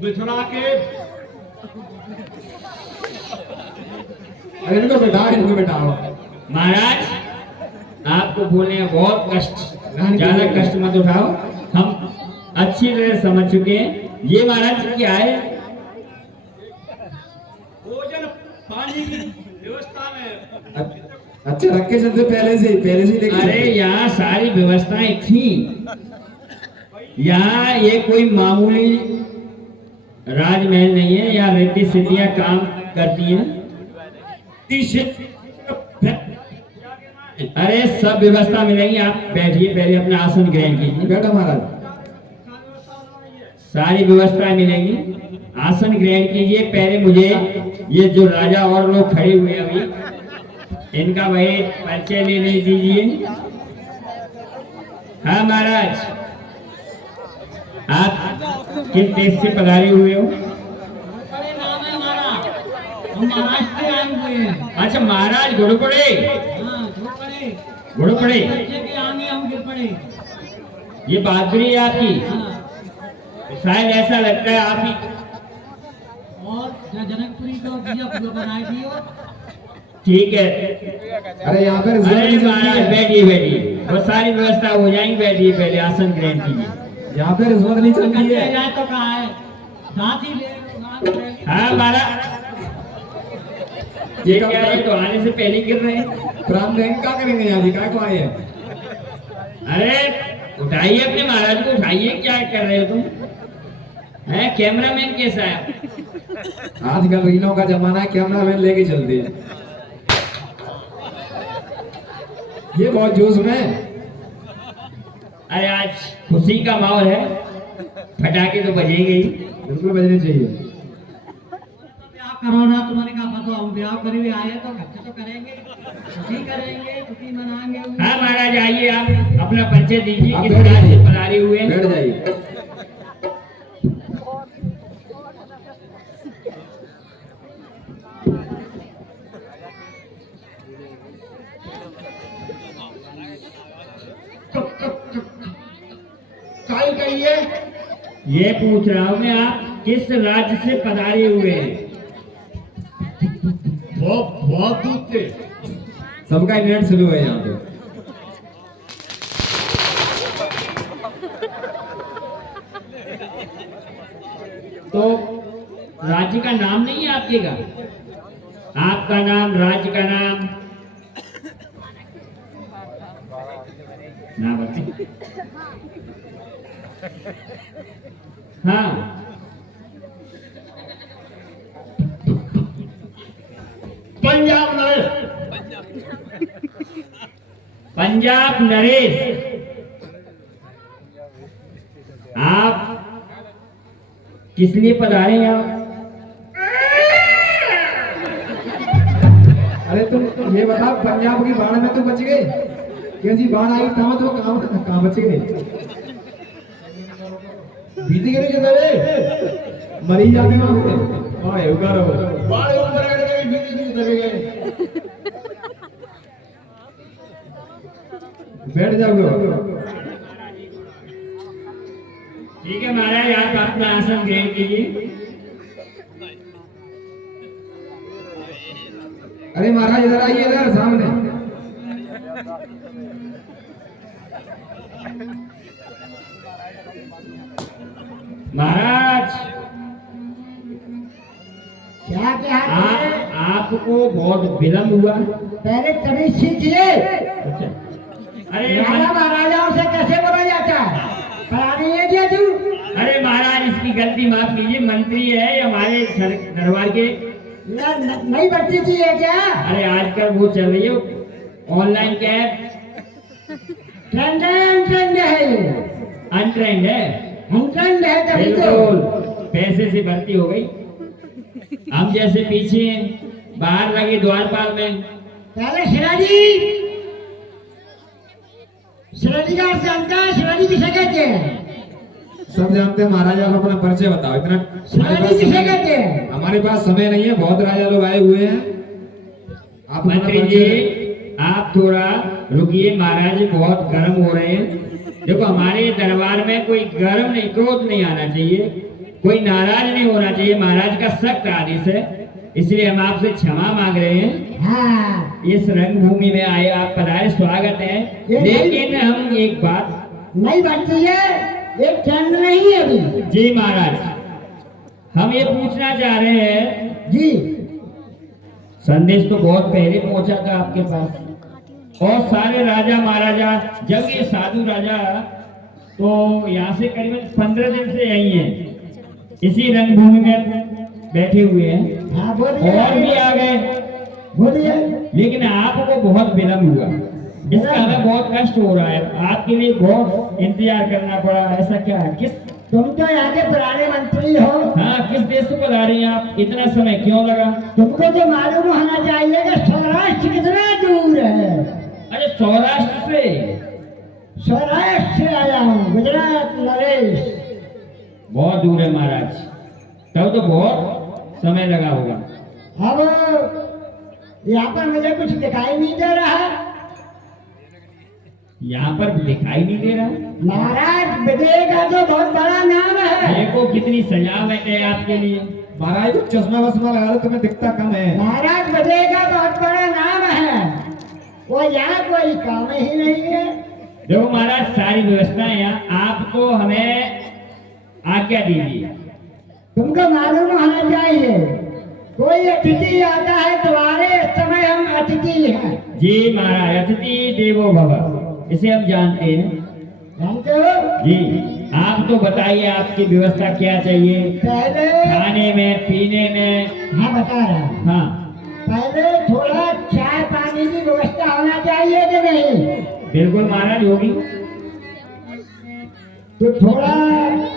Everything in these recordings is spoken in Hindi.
बिछड़ा के अरे इनको बैठाओ। महाराज आपको बोलने में बहुत कष्ट, ज्यादा कष्ट मत उठाओ, हम अच्छी तरह समझ चुके हैं। ये महाराज क्या है? भोजन पानी की व्यवस्था में। अच्छा रख के चलते पहले से लेके। अरे यहाँ सारी व्यवस्थाएं थी। यहाँ ये कोई मामूली राजमहल नहीं है, यहाँ रेड्डी सिटियां काम करती हैं। अरे सब व्यवस्था मिलेगी, आप बैठिए, पहले अपना आसन ग्रहण कीजिए। बैठो महाराज। सारी व्यवस्था मिलेगी, आसन ग्रहण कीजिए। पहले मुझे ये जो राजा और लोग खड़े हुए अभी, इनका वही परिचय ले दीजिए। हाँ महाराज, आप किस देश से पधारे हुए हो? अरे नाम है हमारा, हम महाराष्ट्र से आए हुए हैं। अच्छा महाराज गुड़पड़े, हाँ घुड़पड़े, गुड़पड़े, बच्चे के आगे हम गिर पड़े। ये बहादुरी है आपकी। हाँ शायद ऐसा लगता है आप ही। और जनकपुरी को दिया पूरा बनाए दियो। ठीक है। अरे यहाँ पर अरे महाराज बैठिए, वो सारी व्यवस्था हो जाएंगी, बैठिए, पहले आसन ग्रहण कीजिए। यहाँ पे रिश्वत नहीं चलती है। जाए तो कहा है साथ ही ले। हाँ महाराज, ये क्या है, तो आने से पहले गिर रहे हैं। प्राण देंगे क्या करेंगे यहाँ भी, क्या को आए हैं? अरे उठाइए अपने महाराज को, उठाइए, क्या कर रहे हो तुम? है कैमरामैन कैसा है? आजकल रीलों का जमाना है, कैमरामैन लेके चलते हैं। ये बहुत जोश में। अरे आज खुशी का माहौल है, फटाके तो बजेंगे ही। बिल्कुल बजने चाहिए। ब्याह करो ना, तुम्हारे का पता, हम ब्याह करे हुए आए तो खर्चे तो करेंगे, खुशी करेंगे, खुशी मनाएंगे। हाँ महाराज आइए, आप अपना परिचय दीजिए, आप किस बैठ राज्य से जाइए। पधारे हुए हैं? बैठ जाइए। काय कहिए, ये पूछ रहा हूँ मैं, आप किस राज्य से पधारे हुए हैं? बहुत दूर से। सबका नेट स्लो है यहाँ पे। तो राज्य का नाम नहीं है आपके का? आपका नाम, राज्य का नाम ना बताइए। हाँ पंजाब नरेश। पंजाब नरेश, आप किस लिए पधारे हैं आप? अरे तुम ये बताओ, पंजाब की बाढ़ में तो बच गए? कैसी बाढ़ आई था तो कहाँ बच गए? बीती गए किधर? मरी जाते वहां। हाँ उगारो। बाढ़ ऊपर गए, बीती चले गए। बैठ जाओगे। ठीक है महाराज, आप अपना आसन ग्रहण कीजिए। अरे महाराज इधर आइए, इधर सामने। महाराज क्या क्या आपको बहुत विलम्ब हुआ। पहले तभी सीखिए। अच्छा, अरे राजा महाराजाओं से कैसे बोला जाता है? पढ़ा नहीं है क्या तू? अरे महाराज इसकी गलती माफ कीजिए, मंत्री है हमारे दरबार के। नहीं बढ़ती थी है क्या? अरे आजकल वो चल रही है ऑनलाइन कैब, ट्रेंड है ये, अनट्रेंड है। ट्रेंड है तभी तो। बिल्कुल, पैसे से भर्ती हो गई। हम जैसे पीछे हैं, बाहर लगे द्वारपाल में। पहले शिवाजी का जानता है? शिवाजी किसे कहते हैं? सब जानते हैं महाराज, आप अपना परिचय बताओ। इतना शिवाजी किसे कहते हैं? हमारे पास समय नहीं है, बहुत राजा लोग आए हुए हैं। आप अपना मंत्री परिचय जी आप थोड़ा रुकिए, महाराज बहुत गर्म हो रहे हैं। देखो हमारे दरबार में कोई गर्म नहीं, क्रोध नहीं आना चाहिए। कोई नाराज नहीं होना चाहिए, महाराज का सख्त आदेश है, इसलिए हम आपसे क्षमा मांग रहे हैं। हाँ इस रंगभूमि में आए आप पधारे, स्वागत है। लेकिन हम एक बात नहीं बनती है, एक चंद नहीं है अभी। जी महाराज, हम ये पूछना चाह रहे हैं, जी संदेश तो बहुत पहले पहुंचा था आपके पास, और सारे राजा महाराजा, जब ये साधु राजा तो यहाँ से करीबन 15 दिन से यही हैं, इसी रंगभूमि में बैठे हुए हैं, हाँ बोलिए, और भी आ गए, बोलिए। लेकिन आपको बहुत विलम्ब हुआ, इसका हमें बहुत कष्ट हो रहा है, आपके लिए बहुत इंतजार करना पड़ा। ऐसा क्या है? किस तुम तो यहाँ के पुराने मंत्री हो, हाँ, किस देश से पधारे हैं आप? इतना समय क्यों लगा? तुमको तो मालूम होना चाहिए कि सौराष्ट्र कितना दूर है। अरे सौराष्ट्र से? सौराष्ट्र से आया हूँ, गुजरात नरेश। बहुत दूर है महाराज, तब तो बहुत समय लगा होगा। अब यहाँ पर मुझे कुछ दिखाई नहीं दे रहा। यहाँ पर दिखाई नहीं दे रहा? महाराज विजय का तो बहुत बड़ा नाम है। देखो कितनी सजावट है आपके लिए। महाराज को चश्मा वश्मा लगा लो, तुम्हें दिखता कम है। महाराज विजय का बहुत बड़ा नाम है, वो यहाँ कोई काम ही नहीं है। देखो महाराज, सारी व्यवस्थाएं यहाँ, आपको हमें आज्ञा दीजिए। तुमको मालूम होना चाहिए, कोई अतिथि आता है तुम्हारे समय, हम अतिथि हैं। जी महाराज, अतिथि देवो भव, इसे हम जानते हैं। जानते हो? जी, आप तो बताइए आपकी व्यवस्था क्या चाहिए पहले खाने में, पीने में? हाँ बता रहा हूँ। हाँ पहले थोड़ा चाय पानी की व्यवस्था होना चाहिए कि नहीं? बिल्कुल महाराज, होगी। तो थोड़ा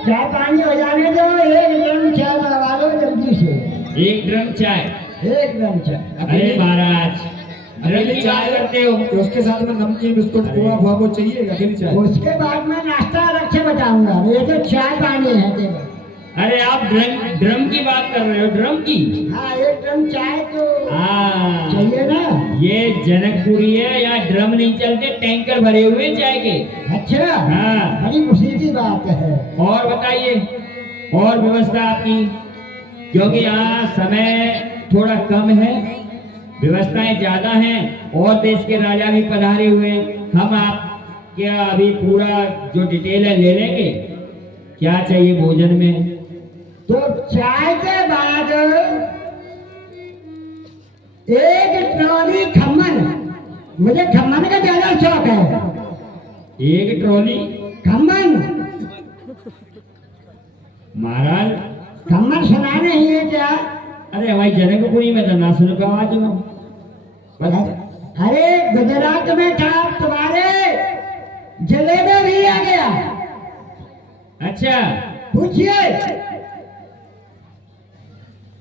चाय पानी हो जाने दो, एक ड्रम चाय बनवा लो जल्दी से। एक ड्रम चाय? एक ड्रम चाय। अरे महाराज, ड्रम की बात करते हो तो उसके साथ में नमकीन बिस्कुट पोहा वोहा वो चाहिए, अकेली चाय? उसके बाद में नाश्ता अलग से बताऊंगा, ये तो चाय पानी है केवल। अरे आप ड्रम की बात कर रहे हो? ड्रम की? हाँ, एक ड्रम चाय तो हाँ, चाहिए ना। ये जनकपुरी है, यहाँ ड्रम नहीं चलते, टैंकर भरे हुए हैं चाय के। अच्छा, हाँ। बड़ी खुशी की बात है। और बताइए, और व्यवस्था आपकी, क्योंकि यहाँ समय थोड़ा कम है, व्यवस्थाएं ज्यादा हैं, और देश के राजा भी पधारे हुए हैं। हम आप क्या अभी पूरा जो डिटेल है ले लेंगे, क्या चाहिए भोजन में? तो चाय के बाद एक ट्रॉली खम्मन, मुझे खम्मन का ज्यादा शौक है। एक ट्रॉली खम्मन? महाराज, खम्मन सुना नहीं है क्या? अरे हमारी जनकपुरी में तो ना सुन पाओ आज में। अरे गुजरात में था, तुम्हारे जिले में भी आ गया। अच्छा, पूछिए।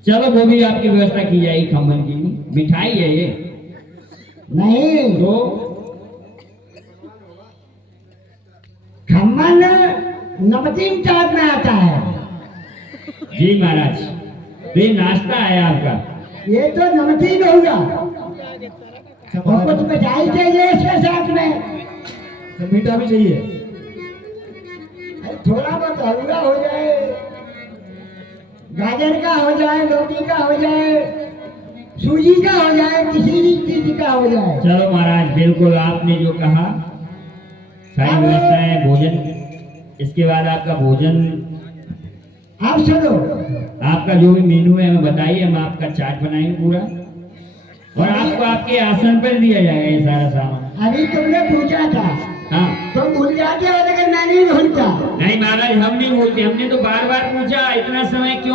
चलो वो भी आपकी व्यवस्था की जाएगी। खम्मन की मिठाई है ये? नहीं, तो खम्मन नमकीन टाइप में आता है। जी महाराज, तो ये नाश्ता है आपका? ये तो नमकीन होगा, अच्छा, और कुछ मिठाई चाहिए इसके साथ में। तो मीठा भी चाहिए? अरे थोड़ा बहुत हलवा हो जाए, गाजर का हो जाए, लौकी का हो जाए, सूजी का हो जाए, किसी भी चीज का हो जाए। चलो महाराज, बिल्कुल आपने जो कहा, सारी व्यवस्थाएं, भोजन, इसके बाद आपका भोजन, आप सुनो, आपका जो भी मेनू है हमें बताइए, हम आपका चार्ट बनाएंगे पूरा, और आपको आपके आसन पर दिया जाएगा ये सारा सामान। अभी तुमने पूछा था, हाँ, तुम भूल जाते हो, लेकिन मैं नहीं भूलता। नहीं महाराज, हम नहीं बोलते, हमने तो बार बार पूछा, इतना समय क्यों